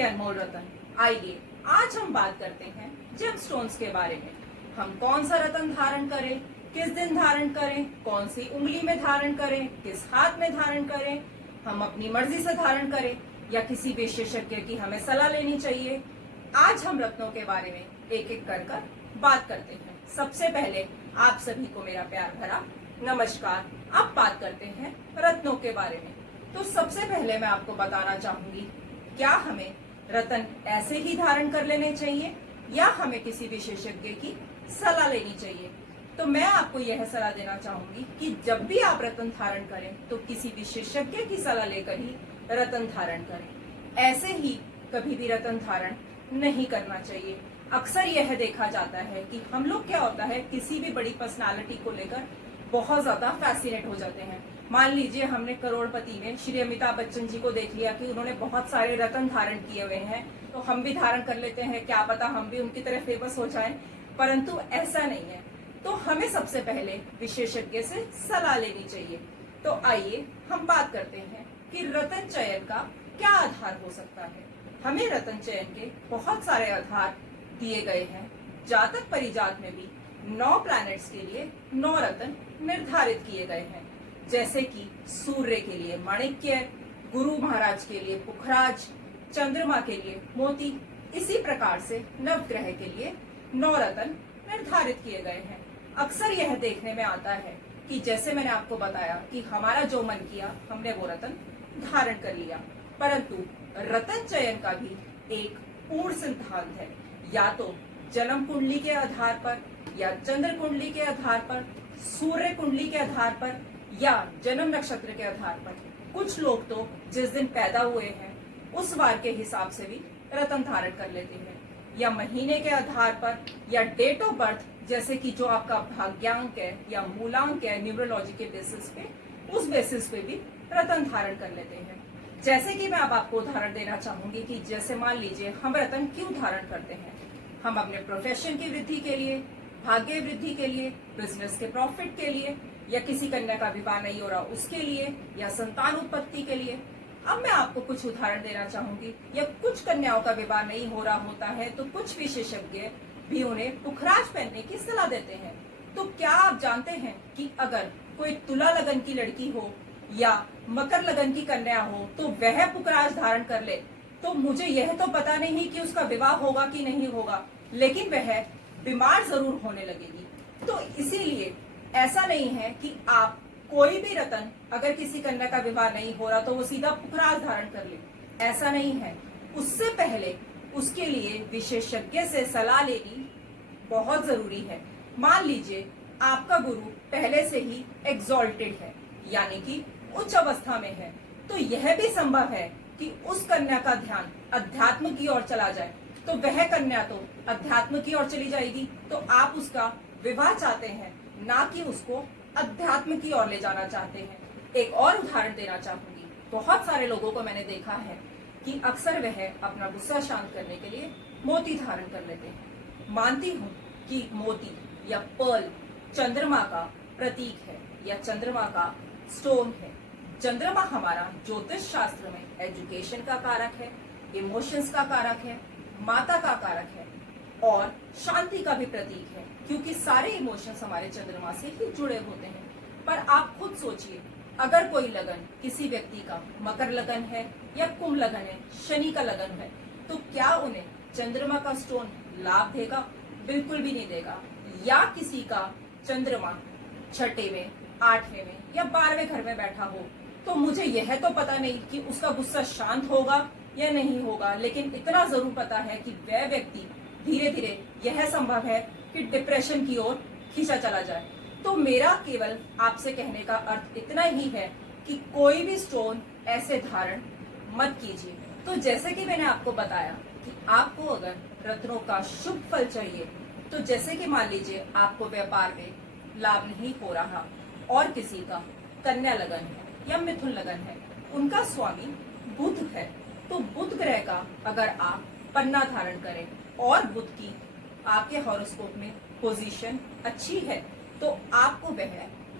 के अनमोल रतन। आइए आज हम बात करते हैं जेमस्टोन्स के बारे में। हम कौन सा रतन धारण करें, किस दिन धारण करें, कौन सी उंगली में धारण करें, किस हाथ में धारण करें, हम अपनी मर्जी से धारण करें या किसी विशेषज्ञ की हमें सलाह लेनी चाहिए। आज हम रत्नों के बारे में एक एक कर बात करते हैं। सबसे पहले आप सभी को मेरा प्यार भरा नमस्कार। अब बात करते हैं रत्नों के बारे में। तो सबसे पहले मैं आपको बताना चाहूंगी, क्या हमें रतन ऐसे ही धारण कर लेने चाहिए या हमें किसी विशेषज्ञ की सलाह लेनी चाहिए। तो मैं आपको यह सलाह देना चाहूंगी कि जब भी आप रतन धारण करें तो किसी विशेषज्ञ की सलाह लेकर ही रतन धारण करें। ऐसे ही कभी भी रतन धारण नहीं करना चाहिए। अक्सर यह देखा जाता है कि हम लोग क्या होता है, किसी भी बड़ी पर्सनालिटी को लेकर बहुत ज्यादा फैसिनेट हो जाते हैं। मान लीजिए हमने करोड़पति में श्री अमिताभ बच्चन जी को देख लिया कि उन्होंने बहुत सारे रत्न धारण किए हुए हैं, तो हम भी धारण कर लेते हैं, क्या पता हम भी उनकी तरह फेमस हो जाएं। परंतु ऐसा नहीं है। तो हमें सबसे पहले विशेषज्ञ से सलाह लेनी चाहिए। तो आइए हम बात करते हैं कि रत्न चयन का क्या आधार हो सकता है। हमें रत्न चयन के बहुत सारे आधार दिए गए हैं। जातक परिजात में भी 9 प्लैनेट्स के लिए 9 रत्न निर्धारित किए गए हैं, जैसे कि सूर्य के लिए माणिक्य, गुरु महाराज के लिए पुखराज, चंद्रमा के लिए मोती। इसी प्रकार से नवग्रह के लिए 9 रत्न निर्धारित किए गए हैं। अक्सर यह देखने में आता है कि जैसे मैंने आपको बताया कि हमारा जो मन किया हमने वो रत्न धारण कर लिया, परंतु रत्न चयन का भी एक पूर्ण सिद्धांत है। या तो जन्म कुंडली के आधार पर, या चंद्र कुंडली के आधार पर, सूर्य कुंडली के आधार पर, या जन्म नक्षत्र के आधार पर। कुछ लोग तो जिस दिन पैदा हुए हैं उस वार के हिसाब से भी रत्न धारण कर लेते हैं, या महीने के आधार पर, या डेट ऑफ बर्थ, जैसे कि जो आपका भाग्यांक है या मूलांक है न्यूमरोलॉजी के बेसिस पे, उस बेसिस पे भी रत्न धारण कर लेते हैं। जैसे कि मैं अब आपको उदाहरण देना चाहूंगी कि जैसे मान लीजिए हम रत्न क्यों धारण करते हैं। हम अपने प्रोफेशन की वृद्धि के लिए, भाग्य वृद्धि के लिए, बिजनेस के प्रॉफिट के लिए, या किसी कन्या का विवाह नहीं हो रहा उसके लिए, या संतान उत्पत्ति के लिए। अब मैं आपको कुछ उदाहरण देना चाहूंगी। या कुछ कन्याओं का विवाह नहीं हो रहा होता है तो कुछ विशेषज्ञ भी उन्हें पुखराज पहनने की सलाह देते हैं। तो क्या आप जानते हैं कि अगर कोई तुला लगन की लड़की हो या मकर लगन की कन्या हो तो वह पुखराज धारण कर ले, तो मुझे यह तो पता नहीं कि उसका विवाह होगा कि नहीं होगा, लेकिन वह बीमार जरूर होने लगेगी। तो इसीलिए ऐसा नहीं है कि आप कोई भी रत्न, अगर किसी कन्या का विवाह नहीं हो रहा तो वो सीधा पुखराज धारण कर ले, ऐसा नहीं है। उससे पहले उसके लिए विशेषज्ञ से सलाह लेनी बहुत जरूरी है। मान लीजिए आपका गुरु पहले से ही एग्जॉल्टेड है, यानी कि उच्च अवस्था में है, तो यह भी संभव है कि उस कन्या का ध्यान अध्यात्म की ओर चला जाए, तो वह कन्या तो अध्यात्म की ओर चली जाएगी। तो आप उसका विवाह चाहते हैं, ना कि उसको अध्यात्म की ओर ले जाना चाहते हैं। एक और उदाहरण देना चाहूंगी। बहुत सारे लोगों को मैंने देखा है कि अक्सर वह अपना गुस्सा शांत करने के लिए मोती धारण कर लेते हैं। मानती हूँ कि मोती या पर्ल चंद्रमा का प्रतीक है या चंद्रमा का स्टोन है। चंद्रमा हमारा ज्योतिष शास्त्र में एजुकेशन का कारक है, इमोशंस का कारक है, माता का कारक है और शांति का भी प्रतीक है, क्योंकि सारे इमोशंस हमारे चंद्रमा से ही जुड़े होते हैं। पर आप खुद सोचिए, अगर कोई लगन किसी व्यक्ति का मकर लगन है या कुंभ लगन है, शनि का लगन है, तो क्या उन्हें चंद्रमा का स्टोन लाभ देगा? बिल्कुल भी नहीं देगा। या किसी का चंद्रमा 6वें में, 8वें में या 12वें घर में बैठा हो, तो मुझे यह तो पता नहीं कि उसका गुस्सा शांत होगा या नहीं होगा, लेकिन इतना जरूर पता है कि वह व्यक्ति धीरे धीरे यह संभव है कि डिप्रेशन की ओर खींचा चला जाए। तो मेरा केवल आपसे कहने का अर्थ इतना ही है कि कोई भी स्टोन ऐसे धारण मत कीजिए। तो जैसे कि मैंने आपको बताया कि आपको अगर रत्नों का शुभ फल चाहिए, तो जैसे कि मान लीजिए आपको व्यापार में लाभ नहीं हो रहा और किसी का कन्या लगन है या मिथुन लगन है, उनका स्वामी बुध है, तो बुध ग्रह का अगर आप पन्ना धारण करें और बुध की आपके हॉरोस्कोप में पोजीशन अच्छी है, तो आपको वह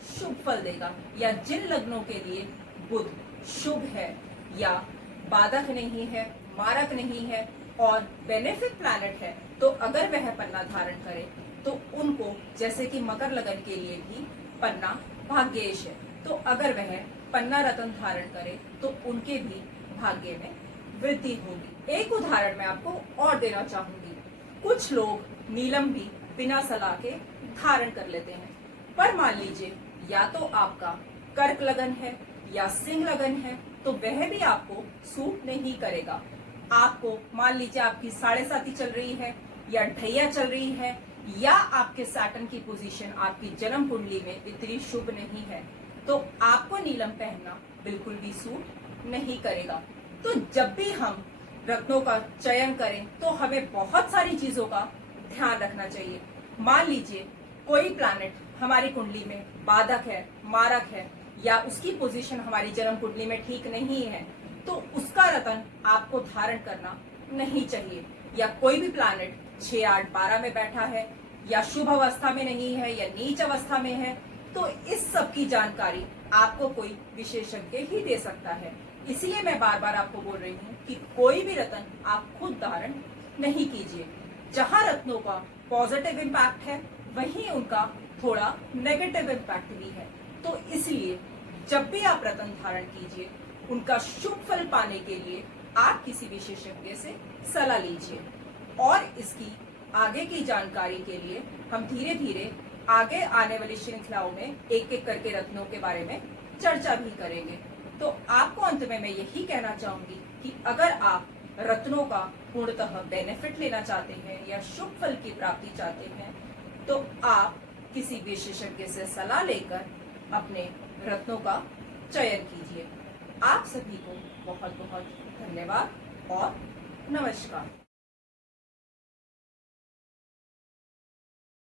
शुभ फल देगा। या जिन लग्नों के लिए बुध शुभ है या बाधक नहीं है मारक नहीं है और बेनिफिक प्लैनेट है, तो अगर वह पन्ना धारण करे तो उनको, जैसे कि मकर लगन के लिए भी पन्ना भाग्येश है, तो अगर वह पन्ना रत्न धारण करे तो उनके भी भाग्य में वृद्धि होगी। एक उदाहरण मैं आपको और देना चाहूंगी। कुछ लोग नीलम भी बिना सलाह के धारण कर लेते हैं, पर मान लीजिए या तो आपका कर्क लगन है या सिंह लगन है, तो वह भी आपको सूट नहीं करेगा। आपको मान लीजिए आपकी 7.5 चल रही है या ढैया चल रही है, या आपके सैटर्न की पोजीशन आपकी जन्म कुंडली में इतनी शुभ नहीं है, तो आपको नीलम पहनना बिल्कुल भी सूट नहीं करेगा। तो जब भी हम रत्नों का चयन करें तो हमें बहुत सारी चीजों का ध्यान रखना चाहिए। मान लीजिए कोई प्लैनेट हमारी कुंडली में बाधक है, मारक है, या उसकी पोजीशन हमारी जन्म कुंडली में ठीक नहीं है, तो उसका रत्न आपको धारण करना नहीं चाहिए। या कोई भी प्लैनेट 6, 8, 12 में बैठा है, या शुभ अवस्था में नहीं है, या नीच अवस्था में है, तो इस सब की जानकारी आपको कोई विशेषज्ञ ही दे सकता है। इसलिए मैं बार बार आपको बोल रही हूँ कि कोई भी रत्न आप खुद धारण नहीं कीजिए। जहाँ रत्नों का पॉजिटिव इम्पैक्ट है, वहीं उनका थोड़ा नेगेटिव इम्पैक्ट भी है। तो इसलिए जब भी आप रत्न धारण कीजिए, उनका शुभ फल पाने के लिए आप किसी विशेषज्ञ से सलाह लीजिए। और इसकी आगे की जानकारी के लिए हम धीरे धीरे आगे आने वाली श्रृंखलाओं में एक एक करके रत्नों के बारे में चर्चा भी करेंगे। तो आपको अंत में मैं यही कहना चाहूंगी कि अगर आप रत्नों का पूर्णतः बेनिफिट लेना चाहते हैं या शुभ फल की प्राप्ति चाहते हैं, तो आप किसी विशेषज्ञ से सलाह लेकर अपने रत्नों का चयन कीजिए। आप सभी को बहुत बहुत धन्यवाद और नमस्कार।